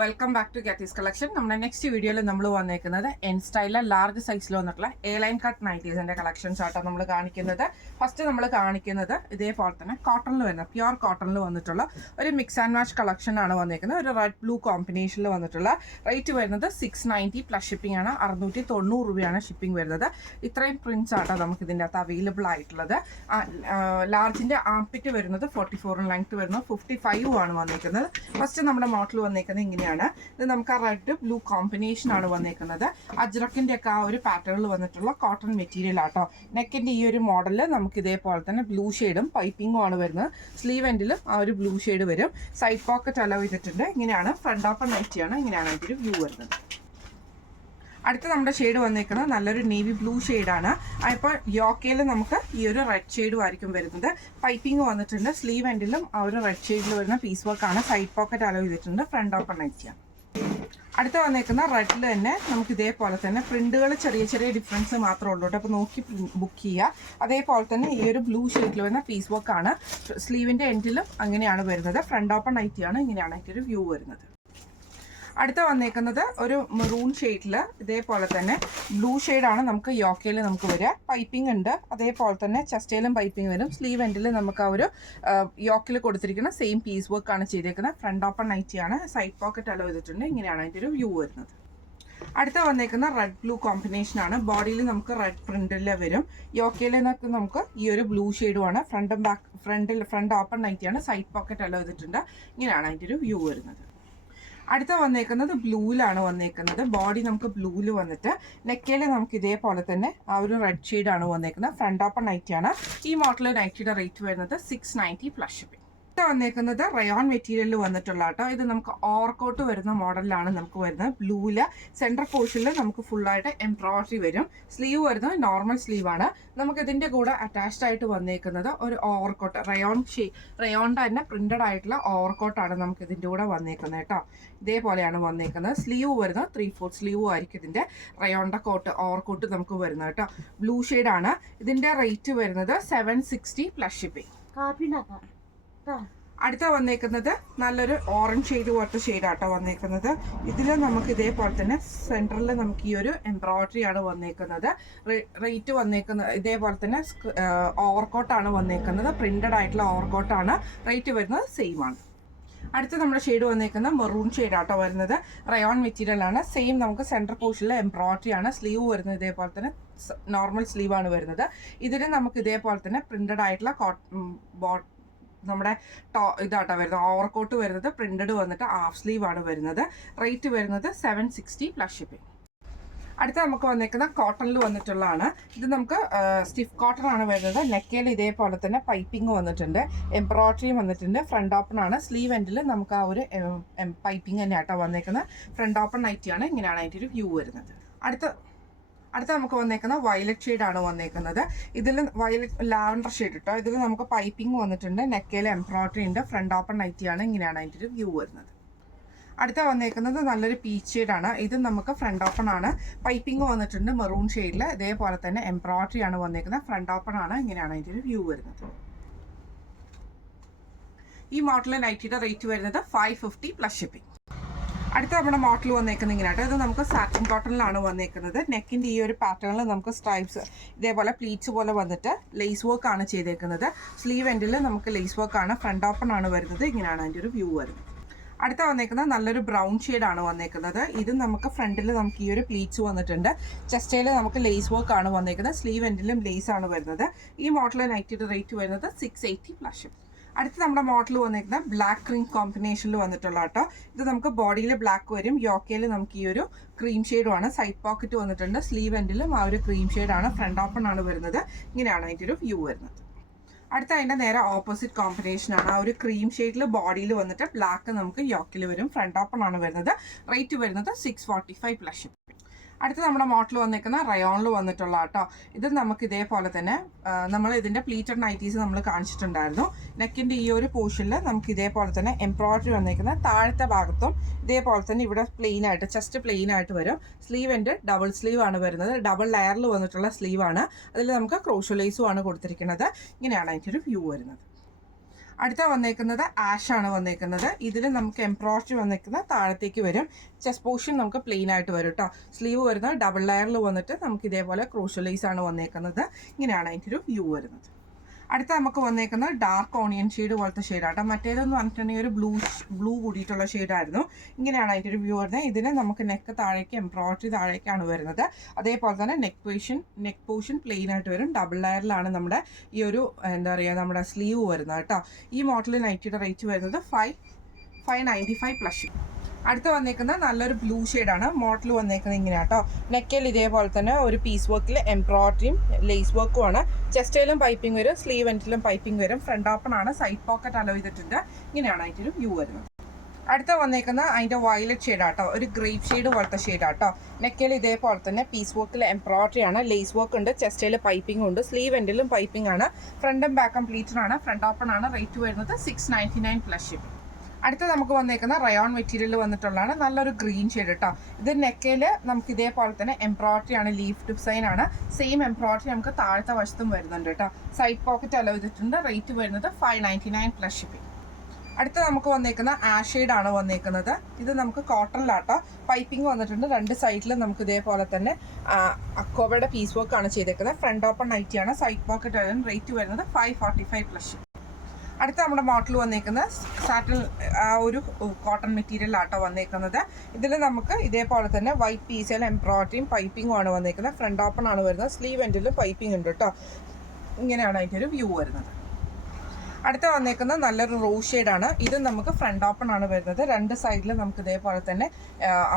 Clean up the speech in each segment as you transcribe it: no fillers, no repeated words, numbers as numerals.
Welcome back to ഗാറ്റീസ് collection. നമ്മുടെ next വീഡിയോയിൽ നമ്മൾ വന്നേക്കുന്നത് എൻ സ്റ്റൈലിലെ ലാർജ് സൈസിൽ വന്നിട്ടുള്ള എ ലൈൻ കട്ട് നൈറ്റീസിന്റെ കളക്ഷൻസ് ആട്ടോ നമ്മൾ കാണിക്കുന്നത്. ഫസ്റ്റ് നമ്മൾ കാണിക്കുന്നത് ഇതേപോലെ തന്നെ കോട്ടണിൽ വരുന്ന പ്യുവർ കോട്ടണിൽ വന്നിട്ടുള്ള ഒരു മിക്സ് ആൻഡ് മാച്ച് കളക്ഷൻ ആണ് വന്നേക്കുന്നത്. ഒരു റെഡ് ബ്ലൂ കോമ്പിനേഷനിൽ വന്നിട്ടുള്ള റേറ്റ് വരുന്നത് 690 പ്ലസ് ഷിപ്പിംഗ് ആണ്. 690 രൂപയാണ് ഷിപ്പിംഗ് വരുന്നത്. ഇത്രയും പ്രിന്റ്സ് ആട്ടോ നമുക്ക് ഇതിൻ്റെ അകത്ത് അവൈലബിൾ ആയിട്ടുള്ളത്. ലാർജിന്റെ ആംപിറ്റ് വരുന്നത് 44 ലെങ്ത് വരുന്നത് 55 ആണ് വന്നേക്കുന്നത്. ഫസ്റ്റ് നമ്മുടെ മോഡൽ വന്നേക്കുന്നത് ഇങ്ങനെയാണ്. ഇത് നമുക്ക് ആ റെഡ് ബ്ലൂ കോമ്പിനേഷൻ ആണ് വന്നേക്കുന്നത്. അജ്രക്കിന്റെ ഒക്കെ ആ ഒരു പാറ്റേണിൽ വന്നിട്ടുള്ള കോട്ടൺ മെറ്റീരിയൽ ആട്ടോ. നെക്കിന്റെ ഈ ഒരു മോഡലിൽ നമുക്ക് ഇതേപോലെ തന്നെ ബ്ലൂ ഷെയ്ഡും പൈപ്പിംഗും ആണ് വരുന്നത്. സ്ലീവ് എൻഡിലും ആ ഒരു ബ്ലൂ ഷെയ്ഡ് വരും. സൈഡ് പോക്കറ്റ് അലോ ചെയ്തിട്ടുണ്ട്. ഇങ്ങനെയാണ് ഫ്രണ്ട് ഓപ്പൺ നൈറ്റിയാണ്. ഇങ്ങനെയാണ് ഇതിന്റെ വ്യൂ വരുന്നത്. അടുത്ത നമ്മുടെ ഷെയ്ഡ് വന്നേക്കുന്നത് നല്ലൊരു നേവി ബ്ലൂ ഷെയ്ഡാണ്. അപ്പോൾ യോക്കയിൽ നമുക്ക് ഈ ഒരു റെഡ് ഷെയ്ഡും ആയിരിക്കും വരുന്നത്. പൈപ്പിംഗ് വന്നിട്ടുണ്ട്. സ്ലീവ് എൻഡിലും ആ ഒരു റെഡ് ഷെയ്ഡിൽ വരുന്ന പീസ് വർക്കാണ്. സൈഡ് പോക്കറ്റ് അലോ ചെയ്തിട്ടുണ്ട്. ഫ്രണ്ട് ഓപ്പൺ നൈറ്റിയാണ്. അടുത്ത വന്നേക്കുന്ന റെഡിൽ തന്നെ നമുക്ക് ഇതേപോലെ തന്നെ പ്രിന്റുകൾ ചെറിയ ചെറിയ ഡിഫറൻസ് മാത്രമേ ഉള്ളൂ കേട്ടോ. അപ്പോൾ നോക്കി ബുക്ക് ചെയ്യുക. അതേപോലെ തന്നെ ഈ ഒരു ബ്ലൂ ഷെയ്ഡിൽ വരുന്ന പീസ് വർക്കാണ്. സ്ലീവിൻ്റെ എൻഡിലും അങ്ങനെയാണ് വരുന്നത്. ഫ്രണ്ട് ഓപ്പൺ നൈറ്റിയാണ്. ഇങ്ങനെയാണ് അതിൻ്റെ ഒരു വ്യൂ വരുന്നത്. അടുത്ത വന്നേക്കുന്നത് ഒരു മെറൂൺ ഷെയ്ഡിൽ ഇതേപോലെ തന്നെ ബ്ലൂ ഷെയ്ഡാണ് നമുക്ക് യോക്കയിൽ നമുക്ക് വരിക. പൈപ്പിംഗ് ഉണ്ട്. അതേപോലെ തന്നെ ചെസ്റ്റയിലും പൈപ്പിംഗ് വരും. സ്ലീവ് എൻഡിൽ നമുക്ക് ആ ഒരു യോക്കിൽ കൊടുത്തിരിക്കുന്ന സെയിം പീസ് വർക്കാണ് ചെയ്തേക്കുന്നത്. ഫ്രണ്ട് ഓപ്പൺ നൈറ്റിയാണ്. സൈഡ് പോക്കറ്റ് അലോ ചെയ്തിട്ടുണ്ട്. ഇങ്ങനെയാണ് അതിൻ്റെ ഒരു വ്യൂ വരുന്നത്. അടുത്ത വന്നേക്കുന്ന റെഡ് ബ്ലൂ കോമ്പിനേഷൻ ആണ്. ബോഡിയിൽ നമുക്ക് റെഡ് പ്രിന്റിൽ വരും. യോക്കയിൽ നിന്നൊക്കെ നമുക്ക് ഈ ഒരു ബ്ലൂ ഷെയ്ഡുമാണ്. ഫ്രണ്ടും ബാക്ക് ഫ്രണ്ട് ഓപ്പൺ നൈറ്റിയാണ്. സൈഡ് പോക്കറ്റ് അലോ ചെയ്തിട്ടുണ്ട്. ഇങ്ങനെയാണ് അതിൻ്റെ ഒരു വ്യൂ വരുന്നത്. അടുത്ത വന്നേക്കുന്നത് ബ്ലൂവിലാണ് വന്നേക്കുന്നത്. ബോഡി നമുക്ക് ബ്ലൂവിൽ വന്നിട്ട് നെക്കയിൽ നമുക്ക് ഇതേപോലെ തന്നെ ആ ഒരു റെഡ് ഷെയ്ഡാണ് വന്നേക്കുന്നത്. ഫ്രണ്ട് ഓപ്പൺ നൈറ്റിയാണ്. ഈ മോഡൽ നൈറ്റിയുടെ റേറ്റ് വരുന്നത് 690 പ്ലസ് ഷിപ്പിംഗ്. വന്നേക്കുന്നത് റയോൺ മെറ്റീരിയലിൽ വന്നിട്ടുള്ള കേട്ടോ. ഇത് നമുക്ക് ഓവർകോട്ട് വരുന്ന മോഡലിലാണ് നമുക്ക് വരുന്നത്. ബ്ലൂവില് സെൻട്രൽ പോർഷനിൽ നമുക്ക് ഫുള്ളായിട്ട് എംബ്രോയിഡറി വരും. സ്ലീവ് വരുന്നത് നോർമൽ സ്ലീവാണ്. നമുക്ക് ഇതിൻ്റെ കൂടെ അറ്റാച്ച്ഡ് ആയിട്ട് വന്നേക്കുന്നത് ഒരു ഓവർകോട്ട് റയോണിൻ്റെ തന്നെ പ്രിന്റഡ് ആയിട്ടുള്ള ഓവർകോട്ടാണ് നമുക്ക് ഇതിൻ്റെ കൂടെ വന്നേക്കുന്നത് കേട്ടോ. ഇതേപോലെയാണ് വന്നേക്കുന്നത്. സ്ലീവ് വരുന്നത് 3/4 സ്ലീവും ആയിരിക്കും ഇതിൻ്റെ റയോണിൻ്റെ ഓവർകോട്ട് നമുക്ക് വരുന്നത് കേട്ടോ. ബ്ലൂ ഷെയ്ഡാണ്. ഇതിൻ്റെ റേറ്റ് വരുന്നത് 760 പ്ലസ് ഷിപ്പിംഗ്. അടുത്ത വന്നേക്കുന്നത് നല്ലൊരു ഓറഞ്ച് ഷെയ്ഡ് പോലത്തെ ഷെയ്ഡാട്ടോ വന്നേക്കുന്നത്. ഇതിൽ നമുക്ക് ഇതേപോലെ തന്നെ സെൻറ്ററിൽ നമുക്ക് ഈ ഒരു എംബ്രോയിഡറി ആണ് വന്നേക്കുന്നത്. റേറ്റ് വന്നേക്കുന്നത് ഇതേപോലെ തന്നെ ഓവർകോട്ടാണ് വന്നേക്കുന്നത്. പ്രിന്റഡ് ആയിട്ടുള്ള ഓവർകോട്ടാണ്. റേറ്റ് വരുന്നത് സെയിം ആണ്. അടുത്ത നമ്മുടെ ഷെയ്ഡ് വന്നേക്കുന്നത് മെറൂൺ ഷെയ്ഡാട്ടോ വരുന്നത്. റയോൺ മെറ്റീരിയൽ ആണ്. സെയിം നമുക്ക് സെൻട്രൽ പോർഷനിൽ എംബ്രോയിഡറി ആണ്. സ്ലീവ് വരുന്നത് ഇതേപോലെ തന്നെ നോർമൽ സ്ലീവാണ് വരുന്നത്. ഇതിൽ നമുക്ക് ഇതേപോലെ തന്നെ പ്രിന്റഡ് ആയിട്ടുള്ള നമ്മുടെ ഇതാട്ടോ വരുന്നത്. ഓവർകോട്ട് വരുന്നത് പ്രിന്റഡ് വന്നിട്ട് ഹാഫ് സ്ലീവ് ആണ് വരുന്നത്. റേറ്റ് വരുന്നത് 760 പ്ലസ് ഷിപ്പിംഗ്. അടുത്ത നമുക്ക് വന്നേക്കുന്ന കോട്ടണിൽ വന്നിട്ടുള്ളതാണ്. ഇത് നമുക്ക് സ്റ്റിഫ് കോട്ടൺ ആണ് വരുന്നത്. നെക്കയിൽ ഇതേപോലെ തന്നെ പൈപ്പിംഗ് വന്നിട്ടുണ്ട്. എംബ്രോയിഡറിയും വന്നിട്ടുണ്ട്. ഫ്രണ്ട് ഓപ്പൺ ആണ്. സ്ലീവ് എൻഡിൽ നമുക്ക് ആ ഒരു പൈപ്പിംഗ് തന്നെ ആട്ടോ വന്നേക്കുന്നത്. ഫ്രണ്ട് ഓപ്പൺ നൈറ്റിയാണ്. ഇങ്ങനെയാണ് അതിൻ്റെ ഒരു വ്യൂ വരുന്നത്. അടുത്ത നമുക്ക് വന്നേക്കുന്ന വയലറ്റ് ഷെയ്ഡാണ് വന്നേക്കുന്നത്. ഇതിൽ വയലറ്റ് ലാവൻഡർ ഷെയ്ഡ് കേട്ടോ. ഇതിൽ നമുക്ക് പൈപ്പിംഗ് വന്നിട്ടുണ്ട്. നെക്കയിൽ എംബ്രോയിഡറി ഉണ്ട്. ഫ്രണ്ട് ഓപ്പൺ നൈറ്റിയാണ്. ഇങ്ങനെയാണ് അതിൻ്റെ ഒരു വ്യൂ വരുന്നത്. അടുത്ത വന്നേക്കുന്നത് നല്ലൊരു പീച്ച് ഷെയ്ഡാണ്. ഇത് നമുക്ക് ഫ്രണ്ട് ഓപ്പൺ ആണ്. പൈപ്പിംഗ് വന്നിട്ടുണ്ട് മെറൂൺ ഷെയ്ഡിൽ. ഇതേപോലെ തന്നെ എംബ്രോയിഡറി ആണ് വന്നേക്കുന്നത്. ഫ്രണ്ട് ഓപ്പൺ ആണ്. ഇങ്ങനെയാണ് അതിൻ്റെ ഒരു വ്യൂ വരുന്നത്. ഈ മോഡലിലെ നൈറ്റിയുടെ റേറ്റ് വരുന്നത് 550 പ്ലസ് ഷിപ്പിംഗ്. അടുത്ത നമ്മുടെ മോഡൽ വന്നേക്കുന്നത് ഇങ്ങനെയാട്ടോ. ഇത് നമുക്ക് സാറ്റിൻ കോട്ടണിലാണ് വന്നേക്കുന്നത്. നെക്കിൻ്റെ ഈ ഒരു പാറ്റേണിൽ നമുക്ക് സ്ട്രൈപ്സ് ഇതേപോലെ പ്ലീറ്റ്സ് പോലെ വന്നിട്ട് ലേസ് വർക്ക് ആണ് ചെയ്തേക്കുന്നത്. സ്ലീവ് എൻഡിൽ നമുക്ക് ലേസ് വർക്ക് ആണ്. ഫ്രണ്ട് ഓപ്പൺ ആണ് വരുന്നത്. ഇങ്ങനെയാണ് അതിൻ്റെ ഒരു വ്യൂ വരുന്നത്. അടുത്ത വന്നേക്കുന്നത് നല്ലൊരു ബ്രൗൺ ഷെയ്ഡാണ് വന്നേക്കുന്നത്. ഇത് നമുക്ക് ഫ്രണ്ടിൽ നമുക്ക് ഈ ഒരു പ്ലീറ്റ്സ് വന്നിട്ടുണ്ട്. ചെസ്റ്റയിൽ നമുക്ക് ലേസ് വർക്ക് ആണ് വന്നേക്കുന്നത്. സ്ലീവ് എൻഡിലും ലേസ് ആണ് വരുന്നത്. ഈ മോഡൽ നൈറ്റിയുടെ റേറ്റ് വരുന്നത് 680 പ്ലസ് ഷിപ്പിംഗ്. അടുത്ത് നമ്മുടെ മോഡൽ വന്നിരിക്കുന്നത് ബ്ലാക്ക് ക്രീം കോമ്പിനേഷനിൽ വന്നിട്ടുള്ള കേട്ടോ. ഇത് നമുക്ക് ബോഡിയിൽ ബ്ലാക്ക് വരും. യോക്കയിൽ നമുക്ക് ഈ ഒരു ക്രീം ഷെയ്ഡുമാണ്. സൈഡ് പോക്കറ്റ് വന്നിട്ടുണ്ട്. സ്ലീവ് എൻഡിലും ആ ഒരു ക്രീം ഷെയ്ഡാണ്. ഫ്രണ്ട് ഓപ്പൺ ആണ് വരുന്നത്. ഇങ്ങനെയാണ് അതിൻ്റെ ഒരു വ്യൂ വരുന്നത്. അടുത്ത അതിൻ്റെ നേരെ ഓപ്പോസിറ്റ് കോമ്പിനേഷനാണ്. ആ ഒരു ക്രീം ഷെയ്ഡിൽ ബോഡിയിൽ വന്നിട്ട് ബ്ലാക്ക് നമുക്ക് യോക്കിൽ വരും. ഫ്രണ്ട് ഓപ്പൺ ആണ് വരുന്നത്. റേറ്റ് വരുന്നത് 645 പ്ലസ് ഷിപ്പിംഗ്. അടുത്ത നമ്മുടെ മോഡൽ വന്നിരിക്കുന്ന റയോണിൽ വന്നിട്ടുള്ള കേട്ടോ. ഇത് നമുക്ക് ഇതേപോലെ തന്നെ നമ്മൾ ഇതിൻ്റെ പ്ലീറ്റഡ് നൈറ്റീസ് നമ്മൾ കാണിച്ചിട്ടുണ്ടായിരുന്നു. നെക്കിൻ്റെ ഈ ഒരു പോർഷനിൽ നമുക്ക് ഇതേപോലെ തന്നെ എംബ്രോയിഡറി വന്നിരിക്കുന്ന താഴത്തെ ഭാഗത്തും ഇതേപോലെ തന്നെ ഇവിടെ പ്ലെയിൻ ആയിട്ട് ചെസ്റ്റ് പ്ലെയിൻ ആയിട്ട് വരും. സ്ലീവ് എൻ്റെ ഡബിൾ സ്ലീവ് ആണ് വരുന്നത്. ഡബിൾ ലെയറിൽ വന്നിട്ടുള്ള സ്ലീവാണ്. അതിൽ നമുക്ക് ക്രോഷോ ലേസും ആണ് കൊടുത്തിരിക്കുന്നത്. ഇങ്ങനെയാണ് അതിൻ്റെ ഒരു വ്യൂ വരുന്നത്. അടുത്ത വന്നേക്കുന്നത് ആഷ് ആണ് വന്നേക്കുന്നത്. ഇതിൽ നമുക്ക് എംബ്രോയിഡറി വന്നേക്കുന്ന താഴത്തേക്ക് വരും. ചെസ്റ്റ് പോർഷൻ നമുക്ക് പ്ലെയിൻ ആയിട്ട് വരും കേട്ടോ. സ്ലീവ് വരുന്നത് ഡബിൾ ലെയറിൽ വന്നിട്ട് നമുക്ക് ഇതേപോലെ ക്രൂഷ്യലൈസ് ആണ് വന്നേക്കുന്നത്. ഇങ്ങനെയാണ് അതിൻ്റെ ഒരു വ്യൂ വരുന്നത്. അടുത്ത നമുക്ക് വന്നേക്കുന്നത് ഡാർക്ക് ഓണിയൻ ഷെയ്ഡ് പോലത്തെ ഷെയ്ഡാട്ടോ. മറ്റേതെന്ന് പറഞ്ഞിട്ടുണ്ടെങ്കിൽ ഒരു ബ്ലൂ കൂടിയിട്ടുള്ള ഷെയ്ഡായിരുന്നു. ഇങ്ങനെയാണ് അതിൻ്റെ ഒരു വ്യൂ വരുന്നത്. ഇതിന് നമുക്ക് നെക്ക് താഴേക്ക് എംബ്രോയിഡറി താഴേക്കാണ് വരുന്നത്. അതേപോലെ തന്നെ നെക്ക് പോർഷൻ പ്ലെയിൻ ആയിട്ട് വരും. ഡബിൾ ലെയറിലാണ് നമ്മുടെ ഈ ഒരു എന്താ പറയുക നമ്മുടെ സ്ലീവ് വരുന്നത് കേട്ടോ. ഈ മോഡൽ നൈറ്റിയുടെ റേറ്റ് വരുന്നത് 595 പ്ലസ്. അടുത്ത് വന്നേക്കുന്ന നല്ലൊരു ബ്ലൂ ഷെയ്ഡാണ്. മോഡൽ വന്നേക്കുന്നത് ഇങ്ങനെ കേട്ടോ. നെക്കിൽ ഇതേപോലെ തന്നെ ഒരു പീസ് വർക്കിൽ എംബ്രോയിഡറിയും ലേസ് വർക്കും ആണ്. ചെസ്റ്റയിലും പൈപ്പിംഗ് വരും, സ്ലീവ് എൻഡിലും പൈപ്പിംഗ് വരും. ഫ്രണ്ട് ഓപ്പൺ ആണ്, സൈഡ് പോക്കറ്റ് അലോ ചെയ്തിട്ടുണ്ട്. ഇങ്ങനെയാണ് അതിൻ്റെ ഒരു വ്യൂ വരുന്നത്. അടുത്ത വന്നേക്കുന്ന അതിൻ്റെ വയലറ്റ് ഷെയ്ഡാട്ടോ. ഒരു ഗ്രേപ്പ് ഷെയ്ഡ് പോലത്തെ ഷെയ്ഡാട്ടോ. നെക്കിൽ ഇതേപോലെ തന്നെ പീസ് വർക്കിൽ എംബ്രോയിഡറി ആണ്, ലേസ് വർക്ക് ഉണ്ട്, ചെസ്റ്റയിൽ പൈപ്പിംഗ് ഉണ്ട്, സ്ലീവ് എൻഡിലും പൈപ്പിംഗ് ആണ്. ഫ്രണ്ടും ബാക്കും പ്ലീറ്റഡ് ആണ്, ഫ്രണ്ട് ഓപ്പൺ ആണ്. റേറ്റ് വരുന്നത് 699 പ്ലസ് ഷിപ്പിംഗ്. അടുത്ത നമുക്ക് വന്നേക്കുന്ന റയോൺ മെറ്റീരിയൽ വന്നിട്ടുള്ളതാണ്. നല്ലൊരു ഗ്രീൻ ഷെയ്ഡ് കേട്ടോ. ഇത് നെക്കയിൽ നമുക്ക് ഇതേപോലെ തന്നെ എംബ്രോയിഡറി ആണ്, ലീഫ് ഡിസൈൻ ആണ്. സെയിം എംബ്രോയിഡറി നമുക്ക് താഴത്തെ വശത്തും വരുന്നുണ്ട് കേട്ടോ. സൈഡ് പോക്കറ്റ് അലോ ചെയ്തിട്ടുണ്ട്. റേറ്റ് വരുന്നത് 599 പ്ലസ് ഷിപ്പിംഗ്. അടുത്ത നമുക്ക് വന്നേക്കുന്ന ആഷ് ഷെയ്ഡ് ആണ് വന്നേക്കുന്നത്. ഇത് നമുക്ക് കോട്ടണിലാട്ടോ. പൈപ്പിംഗ് വന്നിട്ടുണ്ട്. രണ്ട് സൈഡിലും നമുക്ക് ഇതേപോലെ തന്നെ അക്കോബയുടെ പീസ് വർക്ക് ആണ് ചെയ്തേക്കുന്നത്. ഫ്രണ്ട് ഓപ്പൺ നൈറ്റിയാണ്, സൈഡ് പോക്കറ്റ് ആയാലും. റേറ്റ് വരുന്നത് 545 പ്ലസ് ഷിപ്പിംഗ്. അടുത്ത നമ്മുടെ മോഡൽ വന്നേക്കുന്നത് സാറ്റിൻ ഒരു കോട്ടൺ മെറ്റീരിയലാട്ടോ വന്നേക്കുന്നത്. ഇതിൽ നമുക്ക് ഇതേപോലെ തന്നെ വൈറ്റ് പീസിൽ എംബ്രോയിഡറിയും പൈപ്പിംഗും ആണ് വന്നേക്കുന്നത്. ഫ്രണ്ട് ഓപ്പൺ ആണ് വരുന്നത്. സ്ലീവ് എൻഡിലും പൈപ്പിംഗ് ഉണ്ട് കേട്ടോ. ഇങ്ങനെയാണ് അതിൻ്റെ ഒരു വ്യൂ വരുന്നത്. അടുത്ത വന്നേക്കുന്നത് നല്ലൊരു റോസ് ഷെയ്ഡാണ്. ഇത് നമുക്ക് ഫ്രണ്ട് ഓപ്പൺ ആണ് വരുന്നത്. രണ്ട് സൈഡിലും നമുക്ക് ഇതേപോലെ തന്നെ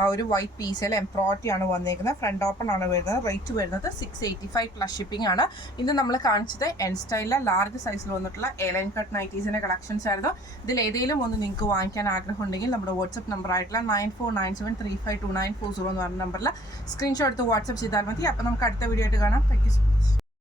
ആ ഒരു വൈറ്റ് പീസിൽ എംബ്രോയിഡറി ആണ് വന്നേക്കുന്നത്. ഫ്രണ്ട് ഓപ്പൺ ആണ് വരുന്നത്. റേറ്റ് വരുന്നത് 685 പ്ലസ് ഷിപ്പിംഗ് ആണ്. ഇത് നമ്മൾ കാണിച്ചത് എൻ സ്റ്റൈലിലെ ലാർജ് സൈസിൽ വന്നിട്ടുള്ള എലൈൻ കട്ട് നൈറ്റീസിൻ്റെ കളക്ഷൻസ് ആയിരുന്നു. ഇതിൽ ഏതെങ്കിലും ഒന്ന് നിങ്ങൾക്ക് വാങ്ങിക്കാൻ ആഗ്രഹം ഉണ്ടെങ്കിൽ നമ്മുടെ വാട്സപ്പ് നമ്പർ ആയിട്ടുള്ള 9497352940 എന്ന് പറഞ്ഞ നമ്പറിൽ സ്ക്രീൻഷോട്ട് എടുത്ത് വാട്സപ്പ് ചെയ്താൽ മതി. അപ്പോൾ നമുക്ക് അടുത്ത വീഡിയോ ആയിട്ട് കാണാം. Thank you so much.